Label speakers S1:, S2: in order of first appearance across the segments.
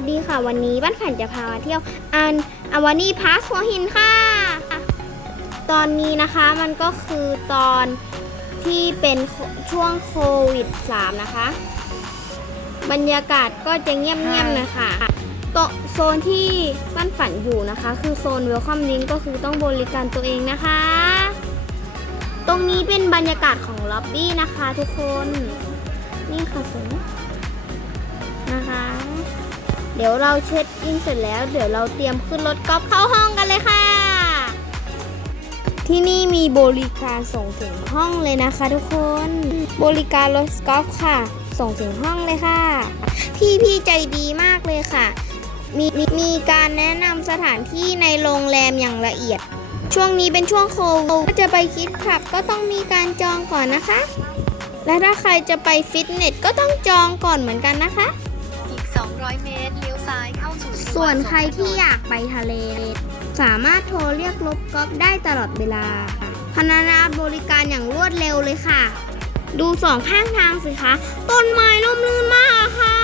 S1: วัสดีค่ะ วันนี้บ้านฝันจะพามาเที่ยวอันอวานีพาสหัวหินค่ะ ตอนนี้นะคะมันก็คือตอนที่เป็นช่วงโควิด 3 นะคะ บรรยากาศก็จะเงียบๆนะคะโตะโซนที่บ้านฝันอยู่นะคะ คือโซนเวลคัมลิงก็คือต้องบริการตัวเองนะคะ ตรงนี้เป็นบรรยากาศของล็อบบี้นะคะทุกคน นี่ค่ะสวยนะคะ เดี๋ยวเราเช็คอินเสร็จแล้ว เดี๋ยวเราเตรียมขึ้นรถกอล์ฟเข้าห้องกันเลยค่ะ ที่นี่มีบริการส่งถึงห้องเลยนะคะทุกคน บริการรถกอล์ฟค่ะ ส่งถึงห้องเลยค่ะ พี่พี่ใจดีมากเลยค่ะ มีมีมีการแนะนำสถานที่ในโรงแรมอย่างละเอียด ช่วงนี้เป็นช่วงโควิดถ้าจะไปคิดขับก็ต้องมีการจองก่อนนะคะ และถ้าใครจะไปฟิตเนสก็ต้องจองก่อนเหมือนกันนะคะ
S2: อีก 200 เมตร ส่
S1: วนใครที่อยากไปทะเล สามารถโทรเรียกรถกอล์ฟได้ตลอดเวลา พนักงานบริการอย่างรวดเร็วเลยค่ะ ดูสองข้างทางสิคะ ต้นไม้ร่มรื่นมากค่ะ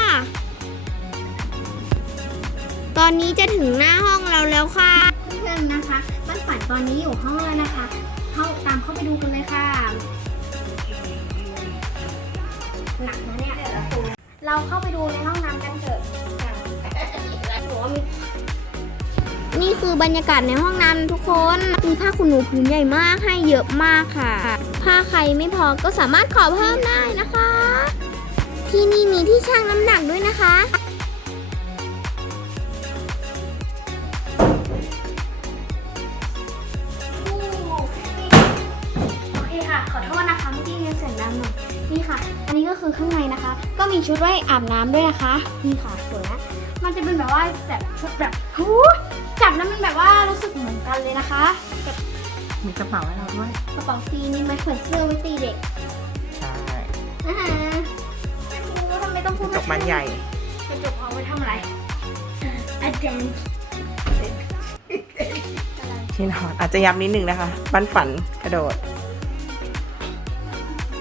S1: ตอนนี้จะถึงหน้าห้องเราแล้วค่ะ เพื่อนๆนะคะบ้านฝันตอนนี้อยู่ห้องแล้วนะคะ เข้าตามเข้าไปดูกันเลยค่ะหนักนะเนี่ยเราเข้าไปดูในห้องน้ำกันเถอะ นูว่ามีนี่คือบรรยากาศในห้องน้ำทุกคนมีผ้าขนหนูผืนใหญ่มากให้เยอะมากค่ะ ผ้าใครไม่พอก็สามารถขอเพิ่มได้นะคะ ที่นี่มีที่ชั่งน้ำหนักด้วยนะคะโอเคค่ะขอโทษนะคะเมื่อกี้ยังเสียงดังหน่อยนี่ค่ะ อันนี้ก็คือข้างในนะคะ ก็มีชุดไว้อาบน้ำด้วยนะคะ นี่ค่ะสวยนะ มันจะเป็นแบบว่าแบบชุดแบบหูจับแล้วมันแบบว่ารู้สึกเหมือนกันเลยนะคะกับ
S3: มีกระเป๋าให้เราด้วย
S1: กระเป๋าซีนี่มันเหมือนเสื้อไว้ตีเด็ก
S3: ใช่
S1: อ่าฮะไม่รู้ทำไมต้องพูด
S3: จกมันใหญ่
S1: กระจกเอาไว้ทำอะไรอาจารย์
S3: ที่นอนอาจจะย้ำนิดนึงนะคะบ้านฝันกระโดด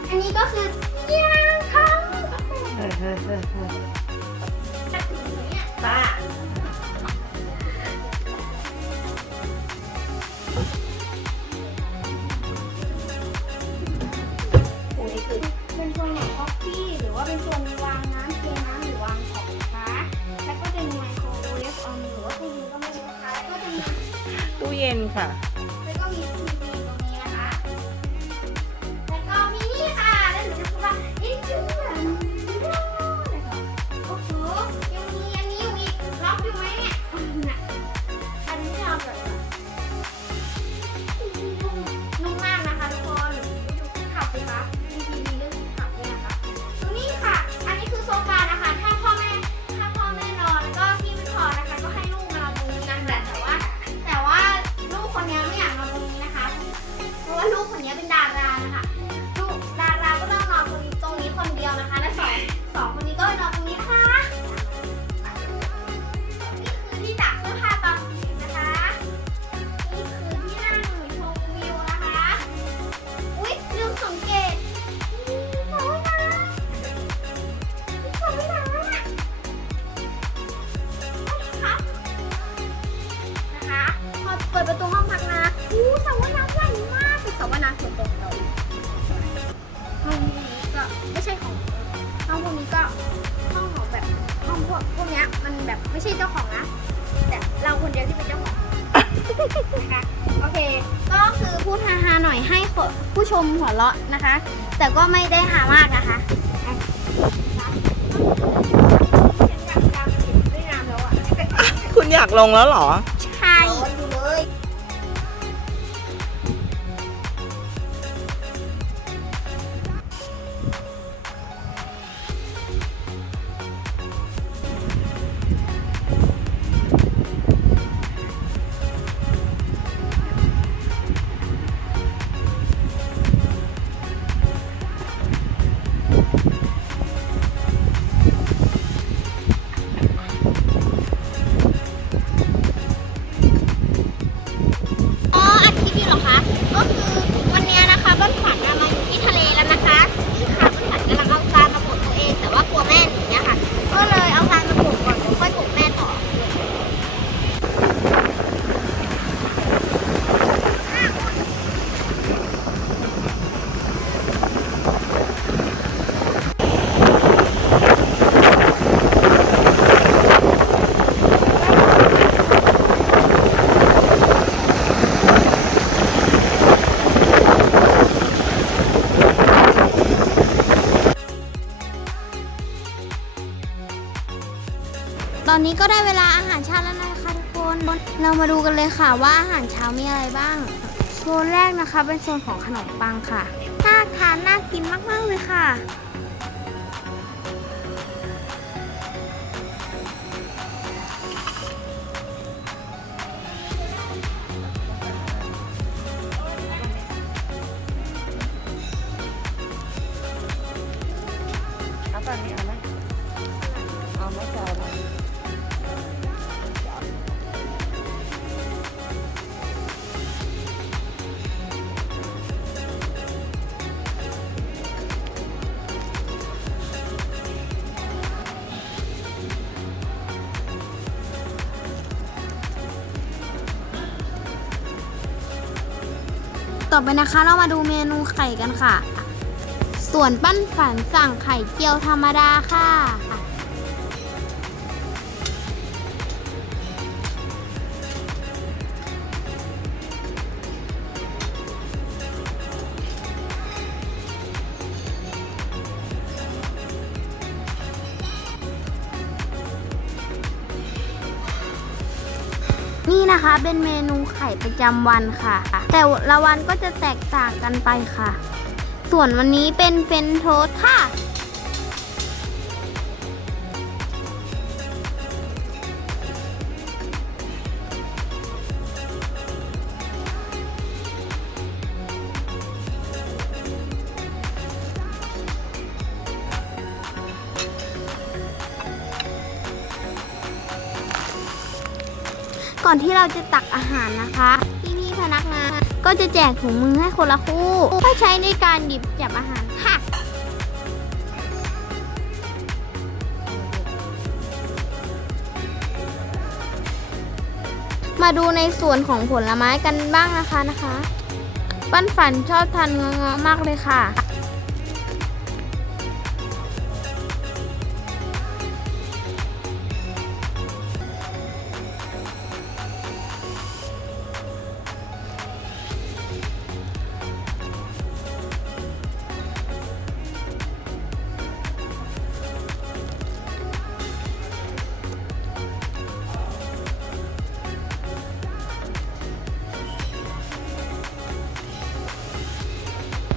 S1: อันนี้ก็คือย่างค่ะ
S3: ป้า
S1: โอ้ยคือเป็นโซนของคอฟฟี่หรือว่าเป็นโซนวางน้ำเทน้ำหรือวางของนะคะแล้วก็จะมีไมโครเวฟออนหรือว่าตู้เย็นก็ไม่รู้นะคะแล้วก็จะมี
S3: ตู้เย็นค่ะ
S1: ใช่ของห้องพวกนี้ก็ห้องของแบบห้องพวกพวกเนี้ยมันแบบไม่ใช่เจ้าของนะแต่เราคนเดียวที่เป็นเจ้าของนะคะโอเค ก็คือพูดฮาๆหน่อยให้ผู้ชมหัวเราะนะคะ แต่ก็ไม่ได้ฮามากนะคะอะฉันอยากดำเห็นด้วยน้ำแล้วอะ
S3: คุณอยากลงแล้วเหรอ
S1: ตอนนี้ก็ได้เวลาอาหารเช้าแล้วนะคะทุกคน เรามาดูกันเลยค่ะว่าอาหารเช้ามีอะไรบ้าง โซนแรกนะคะเป็นโซนของขนมปังค่ะน่าทานน่ากินมาก ๆ เลยค่ะ
S3: ตอนนี้
S1: ต่อไปนะคะ เรามาดูเมนูไข่กันค่ะ ส่วนปั้นฝันสั่งไข่เจียวธรรมดาค่ะ นะคะเป็นเมนูไข่ประจำวันค่ะ แต่ละวันก็จะแตกต่างกันไปค่ะ ส่วนวันนี้เป็นเฟรนโทส์ค่ะ อนที่เราจะตักอาหารนะคะพี่พี่ๆพนักงานก็จะแจกถุงมือให้คนละคู่เพื่อใช้ในการหยิบจับอาหารค่ะมาดูในส่วนของผลไม้กันบ้างนะคะนะคะ ปั้นฝันชอบทานเงาะๆมากเลยค่ะ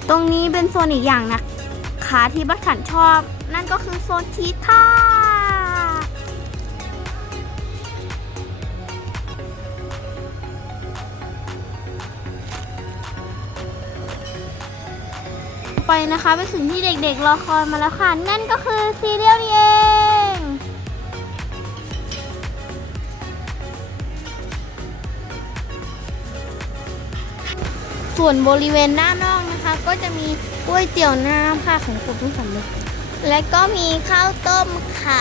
S1: ตรงนี้เป็นโซนอีกอย่างนะคะที่บัตขันชอบ นั่นก็คือโซนชีสค่ะไปนะคะเป็นสิ่งที่เด็กๆรอคอยมาแล้วค่ะ นั่นก็คือซีเรียลนี่เองส่วนบริเวณด้าน ก็จะมีก๋วยเตี๋ยวน้ำค่ะของกลุ่มทุกสำเร็จและก็มีข้าวต้มค่ะ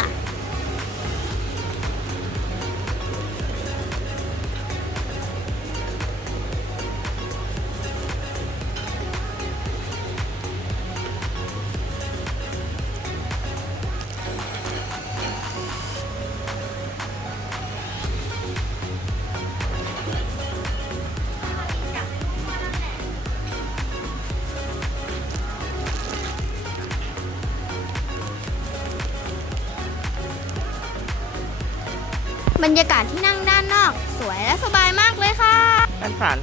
S1: บรรยากาศที่นั่งด้านนอก สวยและสบายมากเลยค่ะ
S3: ปั้นฝัน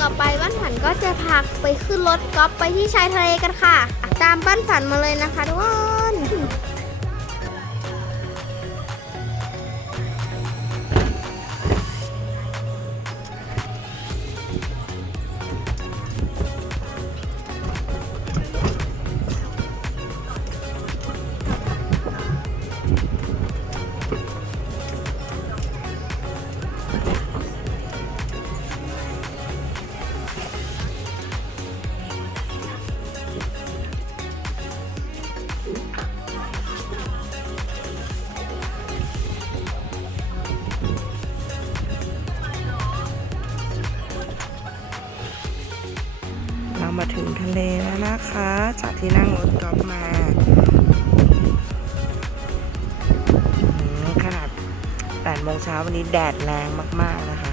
S1: ต่อไปบ้านฝันก็จะพาไปขึ้นรถกอล์ฟไปที่ชายทะเลกันค่ะ ตามบ้านฝันมาเลยนะคะทุกคน
S3: มาถึงทะเลแล้วนะคะ จากที่นั่งรถกอล์ฟมาขนาด8โมงเช้าวันนี้แดดแรงมาก ๆ นะคะ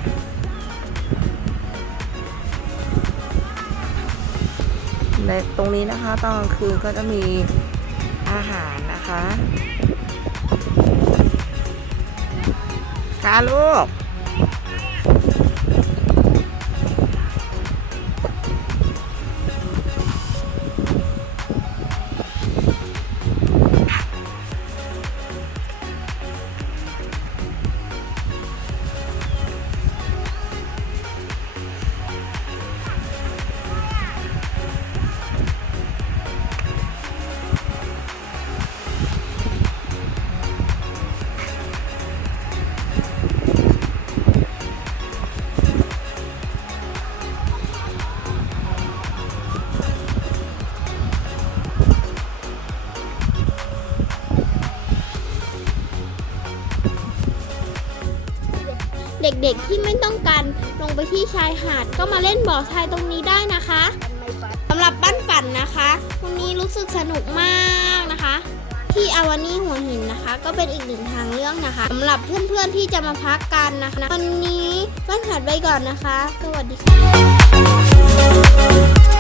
S3: และตรงนี้นะคะตอนกลางคืนก็จะมีอาหารนะคะกาลูก
S1: เด็กๆที่ไม่ต้องการลงไปที่ชายหาดก็มาเล่นบ่อทรายตรงนี้ได้นะคะสำหรับบ้านฝันนะคะวันนี้รู้สึกสนุกมากนะคะ ที่อาวานี่หัวหินนะคะ ก็เป็นอีกหนึ่งทางเลือกนะคะสำหรับเพื่อนๆที่จะมาพักกันนะคะวันนี้บ้านฝันไปก่อนนะคะ สวัสดีค่ะ